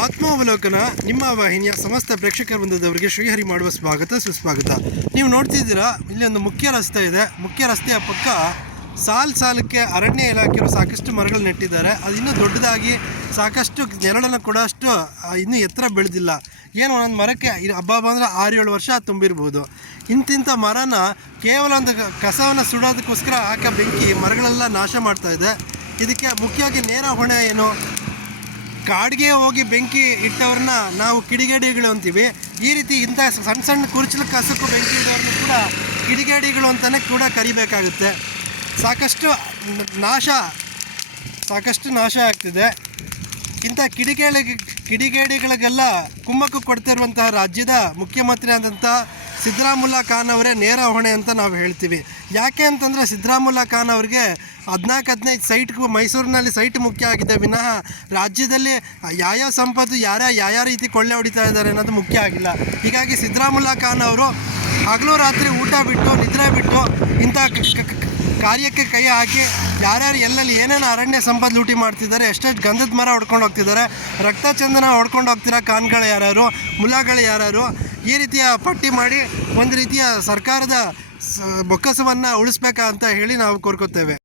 ಅವಲೋಕನ ನಿಮ್ಮ ವಾಹಿನಿಯ ಸಮಸ್ತ ಪ್ರೇಕ್ಷಕ ವೃಂದದವರಿಗೆ ಶ್ರೀಹರಿ ಮಾಡುವ ಸ್ವಾಗತ, ಸುಸ್ವಾಗತ. ನೀವು ನೋಡ್ತಿದ್ದೀರಾ, ಇಲ್ಲಿ ಒಂದು ಮುಖ್ಯ ರಸ್ತೆ ಇದೆ. ಮುಖ್ಯ ರಸ್ತೆಯ ಪಕ್ಕ ಸಾಲ್ ಸಾಲಕ್ಕೆ ಅರಣ್ಯ ಇಲಾಖೆಯವರು ಸಾಕಷ್ಟು ಮರಗಳು ನೆಟ್ಟಿದ್ದಾರೆ. ಅದು ಇನ್ನೂ ದೊಡ್ಡದಾಗಿ ಸಾಕಷ್ಟು ನೆರಳನ್ನು ಕೊಡೋಷ್ಟು ಇನ್ನೂ ಎತ್ತರ ಬೆಳೆದಿಲ್ಲ. ಏನು ಒಂದೊಂದು ಮರಕ್ಕೆ ಹಬ್ಬ ಬಂದರೆ ಆರು ಏಳು ವರ್ಷ ತುಂಬಿರ್ಬೋದು. ಇಂತಿಂಥ ಮರನ ಕೇವಲ ಒಂದು ಕಸವನ್ನು ಸುಡೋದಕ್ಕೋಸ್ಕರ ಹಾಕ ಬೆಂಕಿ ಮರಗಳೆಲ್ಲ ನಾಶ ಮಾಡ್ತಾ ಇದೆ. ಇದಕ್ಕೆ ಮುಖ್ಯವಾಗಿ ನೇರ ಹೊಣೆ ಏನು? ಕಾಡಿಗೆ ಹೋಗಿ ಬೆಂಕಿ ಇಟ್ಟವ್ರನ್ನ ನಾವು ಕಿಡಿಗೇಡಿಗಳು ಅಂತೀವಿ. ಈ ರೀತಿ ಇಂಥ ಸಣ್ಣ ಸಣ್ಣ ಕುರ್ಚಲ ಕಸಕ್ಕೂ ಬೆಂಕಿ ಇಡೋರ್ನ ಕೂಡ ಕಿಡಿಗೇಡಿಗಳು ಅಂತಲೇ ಕೂಡ ಕರಿಬೇಕಾಗುತ್ತೆ. ಸಾಕಷ್ಟು ನಾಶ ಸಾಕಷ್ಟು ನಾಶ ಆಗ್ತಿದೆ. ಇಂಥ ಕಿಡಿಗೇಡಿ ಕಿಡಿಗೇಡಿಗಳಿಗೆಲ್ಲ ಕುಮ್ಮಕ್ಕು ಕೊಡ್ತಿರುವಂತಹ ರಾಜ್ಯದ ಮುಖ್ಯಮಂತ್ರಿ ಆದಂಥ ಸಿದ್ದರಾಮುಲ್ಲಾ ಖಾನ್ ಅವರೇ ನೇರ ಹೊಣೆ ಅಂತ ನಾವು ಹೇಳ್ತೀವಿ. ಯಾಕೆ ಅಂತಂದರೆ ಸಿದ್ದರಾಮುಲ್ಲಾ ಖಾನ್ ಅವರಿಗೆ ಹದಿನಾಲ್ಕು, ಹದಿನೈದು ಸೈಟ್ಗೂ ಮೈಸೂರಿನಲ್ಲಿ ಸೈಟ್ ಮುಖ್ಯ ಆಗಿದೆ. ವಿನಃ ರಾಜ್ಯದಲ್ಲಿ ಯಾವ್ಯಾವ ಸಂಪತ್ತು ಯಾರ್ಯಾವ ಯಾವ್ಯಾವ ರೀತಿ ಕೊಳ್ಳೆ ಹೊಡಿತಾ ಇದ್ದಾರೆ ಅನ್ನೋದು ಮುಖ್ಯ ಆಗಿಲ್ಲ. ಹೀಗಾಗಿ ಸಿದ್ದರಾಮುಲ್ಲಾ ಖಾನ್ ಅವರು ಹಗಲು ರಾತ್ರಿ ಊಟ ಬಿಟ್ಟು, ನಿದ್ರೆ ಬಿಟ್ಟು ಇಂಥ ಕಾರ್ಯಕ್ಕೆ ಕೈ ಹಾಕಿ ಯಾರ್ಯಾರು ಎಲ್ಲೆಲ್ಲಿ ಏನೇನು ಅರಣ್ಯ ಸಂಪತ್ತು ಲೂಟಿ ಮಾಡ್ತಿದ್ದಾರೆ, ಎಷ್ಟೆಷ್ಟು ಗಂಧದ ಮರ ಹೊಡ್ಕೊಂಡು ಹೋಗ್ತಿದ್ದಾರೆ, ರಕ್ತ ಚಂದನ ಹೊಡ್ಕೊಂಡು ಹೋಗ್ತಿರೋ ಖಾನ್ಗಳು ಯಾರ್ಯಾರು ಮುಲ್ಲಾಗಳು ಯಾರ್ಯಾರು ಈ ರೀತಿಯ ಪಟ್ಟಿ ಮಾಡಿ ಒಂದು ರೀತಿಯ ಸರ್ಕಾರದ ಬೊಕ್ಕಸವನ್ನು ಉಳಿಸ್ಬೇಕಾ ಅಂತ ಹೇಳಿ ನಾವು ಕೋರ್ಕೋತೇವೆ